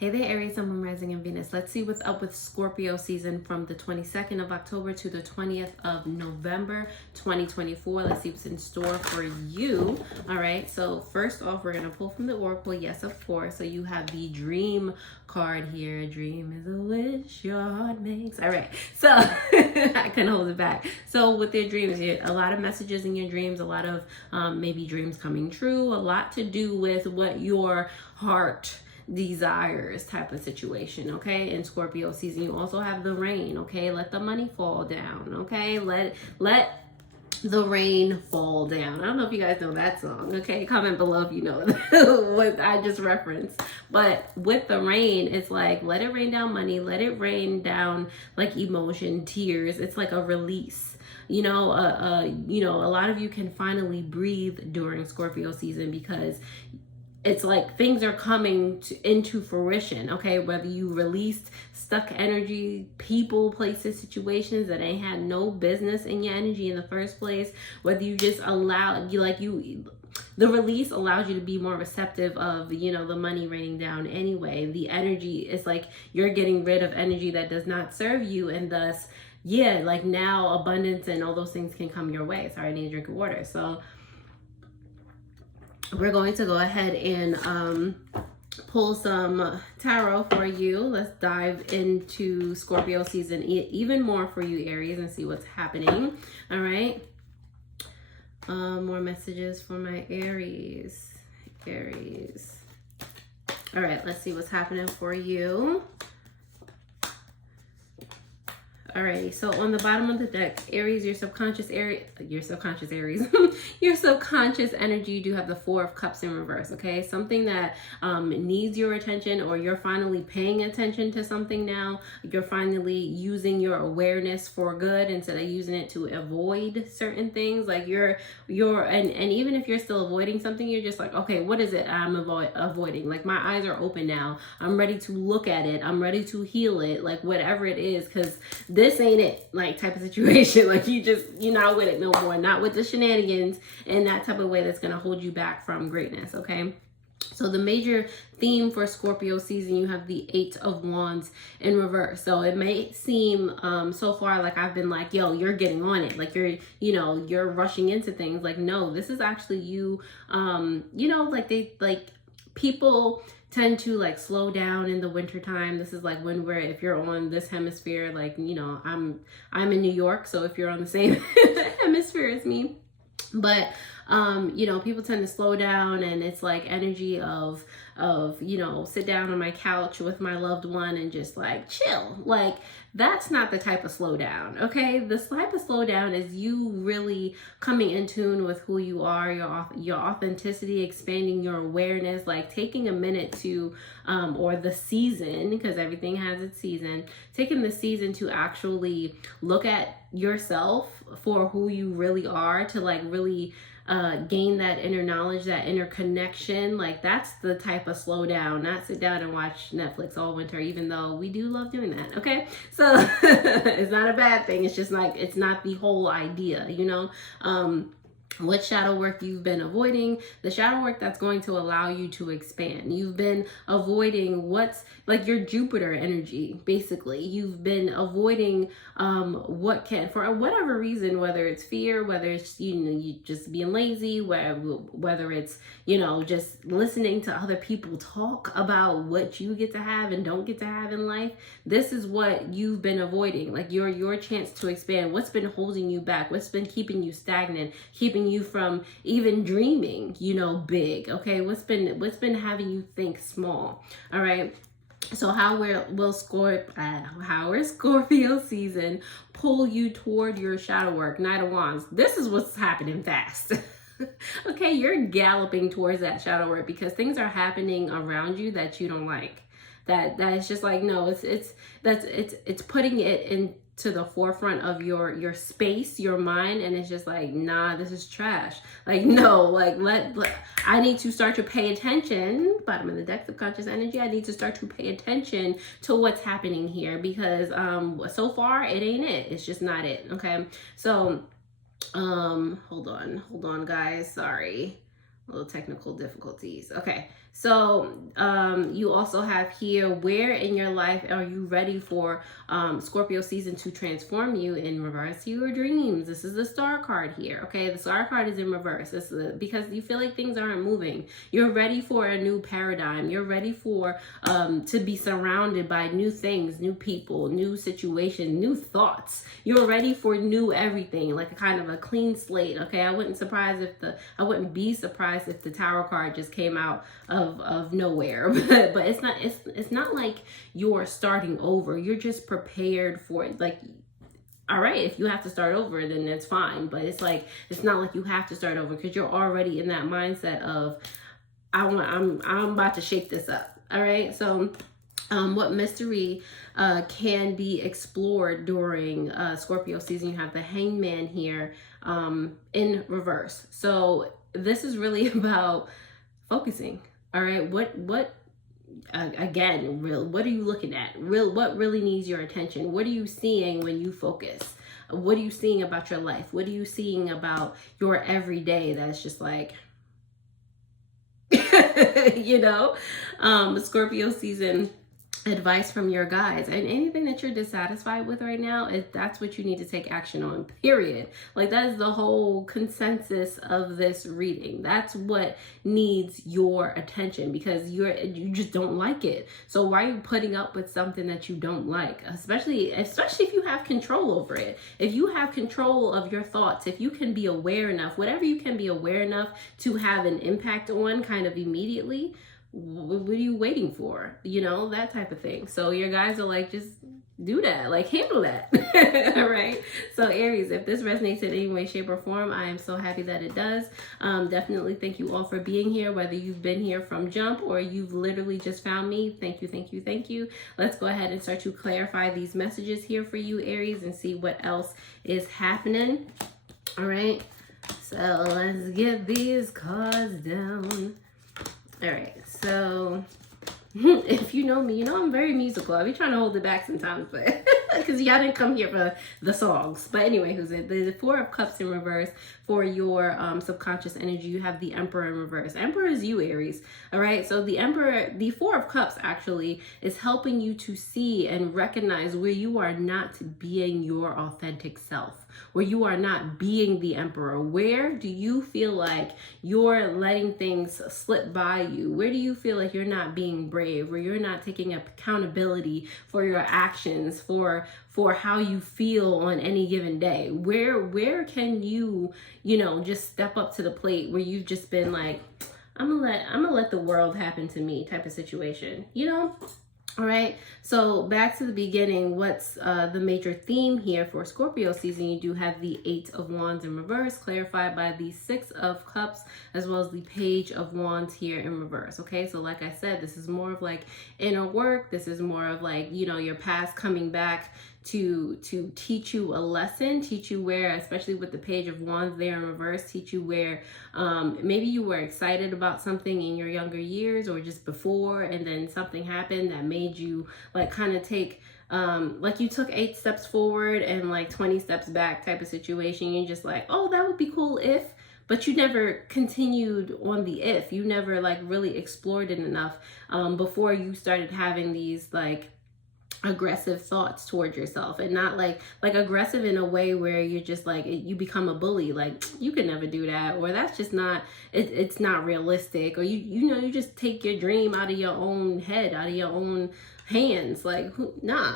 Hey there, Aries, Sun, Moon, Rising, and Venus. Let's see what's up with Scorpio season from the 22nd of October to the 20th of November, 2024. Let's see what's in store for you. All right, so first off, we're going to pull from the Oracle. Yes, of course. So you have the Dream card here. Dream is a wish your heart makes. All right, so I couldn't hold it back. So with their dreams, a lot of messages in your dreams, a lot of maybe dreams coming true, a lot to do with what your heart desires type of situation. Okay, in Scorpio season, you also have the rain. Okay, let the money fall down. Okay, let the rain fall down. I don't know if you guys know that song. Okay, comment below if you know what I just referenced. But with the rain, it's like let it rain down money, let it rain down like emotion, tears. It's like a release. You know, a lot of you can finally breathe during Scorpio season because it's like things are coming into fruition. Okay, whether you released stuck energy, people, places, situations that ain't had no business in your energy in the first place, whether you just allowed the release allows you to be more receptive of, the money raining down anyway. The energy is like you're getting rid of energy that does not serve you, and thus, like now abundance and all those things can come your way. Sorry, I need a drink of water. So we're going to go ahead and pull some tarot for you. Let's dive into Scorpio season even more for you, Aries, and see what's happening. All right. More messages for my Aries. All right, let's see what's happening for you. Alrighty, so on the bottom of the deck, Aries, your subconscious Aries, your subconscious energy, you do have the Four of Cups in reverse, okay? Something that needs your attention, or you're finally paying attention to something now. You're finally using your awareness for good instead of using it to avoid certain things. Like and even if you're still avoiding something, you're just like, okay, what is it I'm avoiding? Like my eyes are open now. I'm ready to look at it. I'm ready to heal it, like whatever it is, because this ain't it, like type of situation. Like you're not with it no more, not with the shenanigans and that type of way that's going to hold you back from greatness. Okay, so the major theme for Scorpio season, you have the Eight of Wands in reverse. So it may seem so far like I've been like, yo, you're getting on it, like you're rushing into things. Like, no, this is actually you. People tend to like slow down in the winter time. This is like when if you're on this hemisphere, like, I'm in New York, so if you're on the same hemisphere as me, but people tend to slow down, and it's like energy of sit down on my couch with my loved one and just like chill. Like that's not the type of slow down. Okay, the type of slow down is you really coming in tune with who you are, your authenticity, expanding your awareness, like taking a minute to or the season, because everything has its season, taking the season to actually look at yourself for who you really are, to like really gain that inner knowledge, that inner connection. Like that's the type of slow down, not sit down and watch Netflix all winter, even though we do love doing that. Okay, so it's not a bad thing. It's just like, it's not the whole idea, what shadow work you've been avoiding, the shadow work that's going to allow you to expand. You've been avoiding what's like your Jupiter energy, basically. You've been avoiding what can, for whatever reason, whether it's fear, whether it's you just being lazy, whether it's just listening to other people talk about what you get to have and don't get to have in life. This is what you've been avoiding, like your chance to expand. What's been holding you back? What's been keeping you stagnant, keeping you from even dreaming big? Okay, what's been having you think small? All right, so how will Scorpio season pull you toward your shadow work? Knight of Wands, this is what's happening fast. Okay, you're galloping towards that shadow work because things are happening around you that you don't like. That's just like, no, it's putting it into the forefront of your space, your mind, and it's just like, nah, this is trash. Like, no, like I need to start to pay attention. Bottom of the deck, subconscious energy, I need to start to pay attention to what's happening here, because so far it ain't it. It's just not it. Okay, so hold on guys, sorry, little technical difficulties. Okay, So you also have here, where in your life are you ready for Scorpio season to transform you in regards to your dreams? This is the star card here. Okay, the star card is in reverse. This is because you feel like things aren't moving. You're ready for a new paradigm. You're ready for to be surrounded by new things, new people, new situation, new thoughts. You're ready for new everything, like a kind of a clean slate. Okay, I wouldn't be surprised if the Tower card just came out of nowhere. But it's not like you're starting over. You're just prepared for it. Like, all right, if you have to start over, then that's fine. But it's not like you have to start over, because you're already in that mindset of I'm about to shake this up. All right, so what mystery can be explored during Scorpio season? You have the Hangman here in reverse. So this is really about focusing. All right, what again, what are you looking at? What really needs your attention? What are you seeing when you focus? What are you seeing about your life? What are you seeing about your everyday that's just like, Scorpio season advice from your guides, and anything that you're dissatisfied with right now, that's what you need to take action on, period. Like, that is the whole consensus of this reading. That's what needs your attention, because you just don't like it. So why are you putting up with something that you don't like? Especially if you have control over it. If you have control of your thoughts, if you can be aware enough, whatever you can be aware enough to have an impact on kind of immediately, what are you waiting for? That type of thing. So your guys are like, just do that, like handle that. All right. So Aries, if this resonates in any way, shape, or form, I am so happy that it does. Definitely thank you all for being here, whether you've been here from jump or you've literally just found me. Thank you, thank you, thank you. Let's go ahead and start to clarify these messages here for you, Aries, and see what else is happening. All right. So let's get these cards down. All right, so if you know me, you know I'm very musical. I'll be trying to hold it back sometimes, but because y'all didn't come here for the songs. But anyway, who's it? The Four of Cups in reverse for your subconscious energy. You have the Emperor in reverse. Emperor is you, Aries. All right, so the Four of Cups actually is helping you to see and recognize where you are not being your authentic self, where you are not being the Emperor. Where do you feel like you're letting things slip by you? Where do you feel like you're not being brave, where you're not taking accountability for your actions, for how you feel on any given day? Where can you just step up to the plate where you've just been like, I'm gonna let the world happen to me type of situation, All right, so back to the beginning. What's the major theme here for Scorpio season? You do have the Eight of Wands in reverse, clarified by the Six of Cups, as well as the Page of Wands here in reverse. Okay, so like I said, this is more of like inner work. This is more of like, your past coming back to teach you a lesson, teach you where, especially with the Page of Wands there in reverse, teach you where maybe you were excited about something in your younger years or just before, and then something happened that made you like kind of take like you took 8 steps forward and like 20 steps back type of situation. You're just like, oh, that would be cool if, but you never continued on the if. You never like really explored it enough before you started having these like aggressive thoughts towards yourself, and not like aggressive in a way where you're just like, you become a bully, like you can never do that, or that's just not it's not realistic, or you just take your dream out of your own head, out of your own hands, like nah.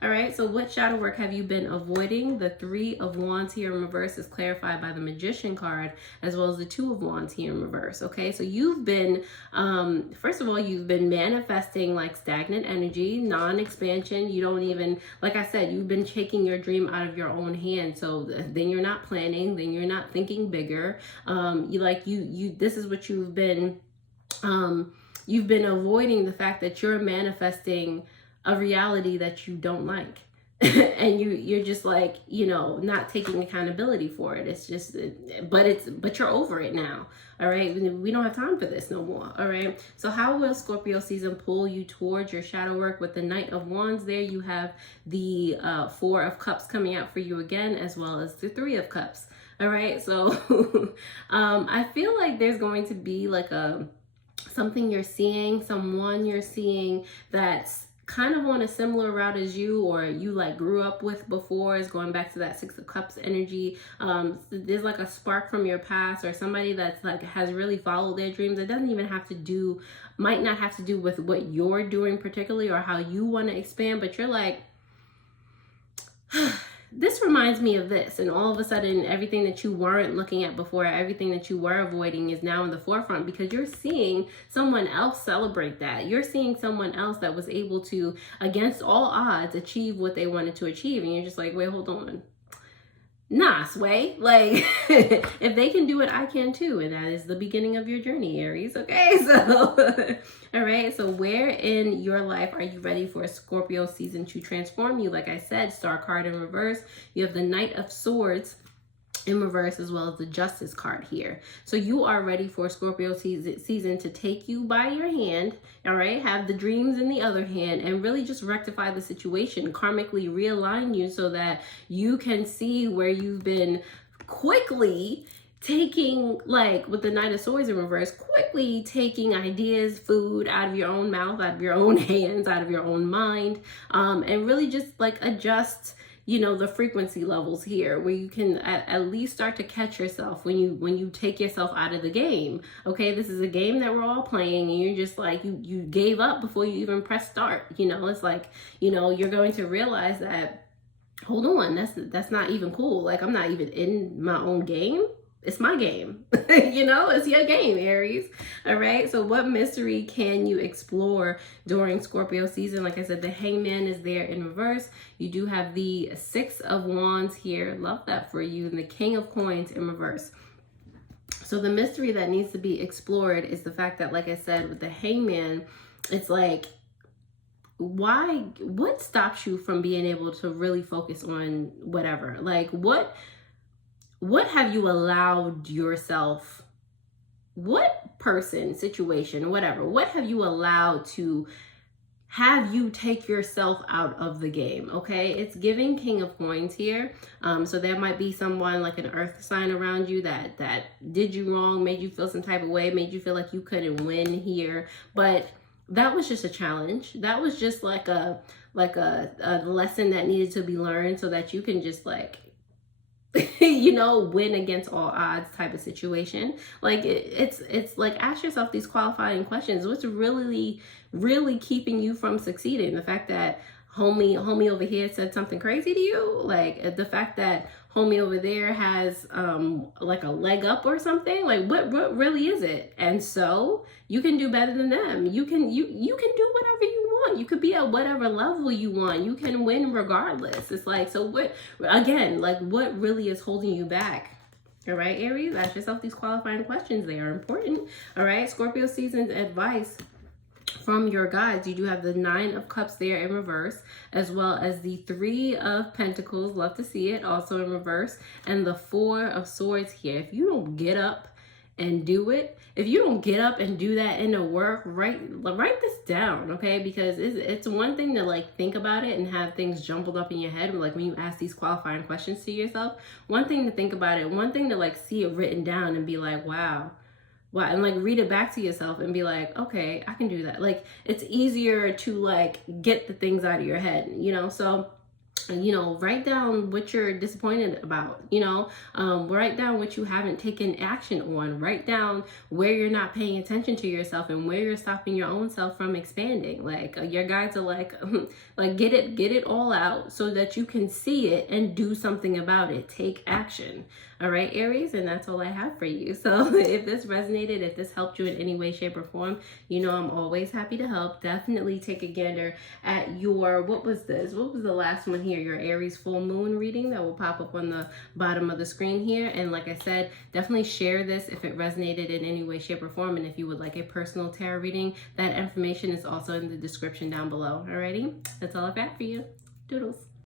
All right, so what shadow work have you been avoiding? The Three of Wands here in reverse is clarified by the Magician card, as well as the Two of Wands here in reverse. Okay, so you've been first of all, you've been manifesting like stagnant energy, non-expansion. You don't even, like I said, you've been taking your dream out of your own hand. So then you're not planning, then you're not thinking bigger. This is what you've been you've been avoiding, the fact that you're manifesting a reality that you don't like. And you're just like, not taking accountability for it. It's just, but you're over it now. All right. We don't have time for this no more. All right. So how will Scorpio season pull you towards your shadow work? With the Knight of Wands there, you have the Four of Cups coming out for you again, as well as the Three of Cups. All right. So I feel like there's going to be like a something you're seeing, someone you're seeing that's kind of on a similar route as you, or you like grew up with before, is going back to that 6 of Cups energy. There's like a spark from your past, or somebody that's like has really followed their dreams. It doesn't even have to do, might not have to do with what you're doing particularly or how you want to expand, but you're like, this reminds me of this, and all of a sudden everything that you weren't looking at before, everything that you were avoiding, is now in the forefront because you're seeing someone else celebrate that. You're seeing someone else that was able to, against all odds, achieve what they wanted to achieve, and you're just like, wait, hold on. Nah, Sway. Like, if they can do it, I can too. And that is the beginning of your journey, Aries. Okay, so, all right. So where in your life are you ready for a Scorpio season to transform you? Like I said, Star card in reverse. You have the Knight of Swords in reverse, as well as the Justice card here. So you are ready for Scorpio season to take you by your hand, all right? Have the dreams in the other hand and really just rectify the situation, karmically realign you so that you can see where you've been quickly taking, like with the Knight of Swords in reverse, quickly taking ideas, food out of your own mouth, out of your own hands, out of your own mind, and really just like adjust, you know, the frequency levels here, where you can at least start to catch yourself when you take yourself out of the game. Okay, this is a game that we're all playing, and you're just like, you gave up before you even press start. You know, it's like, you know, you're going to realize that, hold on, that's not even cool. Like, I'm not even in my own game. It's my game. You know, it's your game, Aries. All right. So what mystery can you explore during Scorpio season? Like I said, the Hangman is there in reverse. You do have the 6 of Wands here. Love that for you. And the King of Coins in reverse. So the mystery that needs to be explored is the fact that, like I said, with the Hangman, it's like, what stops you from being able to really focus on whatever? Like, what have you allowed yourself, what person, situation, whatever, what have you allowed to have you take yourself out of the game? Okay, it's giving King of Coins here. So there might be someone like an earth sign around you that did you wrong, made you feel some type of way, made you feel like you couldn't win here. But that was just a challenge. That was just like a lesson that needed to be learned so that you can just like, you know, win against all odds type of situation. Like it's like, ask yourself these qualifying questions. What's really keeping you from succeeding? The fact that homie over here said something crazy to you, like the fact that homie over there has like a leg up or something. Like what really is it? And so you can do better than them. You can do whatever you want. You could be at whatever level you want. You can win regardless. It's like, so what, again, like what really is holding you back? All right, Aries, ask yourself these qualifying questions. They are important. All right, Scorpio season's advice from your guides. You do have the 9 of Cups there in reverse, as well as the 3 of Pentacles. Love to see it also in reverse, and the 4 of Swords here. If you don't get up and do it, if you don't get up and do that in the work, write this down, okay? Because it's one thing to like think about it and have things jumbled up in your head, like when you ask these qualifying questions to yourself. One thing to think about it, one thing to like see it written down and be like, wow, and like read it back to yourself and be like, okay, I can do that. Like it's easier to like get the things out of your head, you know? So, you know, write down what you're disappointed about, you know, write down what you haven't taken action on, write down where you're not paying attention to yourself and where you're stopping your own self from expanding. Like your guides are like, like get it all out so that you can see it and do something about it. Take action. All right, Aries, and that's all I have for you. So if this resonated, if this helped you in any way, shape, or form, you know I'm always happy to help. Definitely take a gander at your, what was this? What was the last one here? Your Aries full moon reading that will pop up on the bottom of the screen here. And like I said, definitely share this if it resonated in any way, shape, or form. And if you would like a personal tarot reading, that information is also in the description down below. Alrighty, that's all I've got for you. Doodles.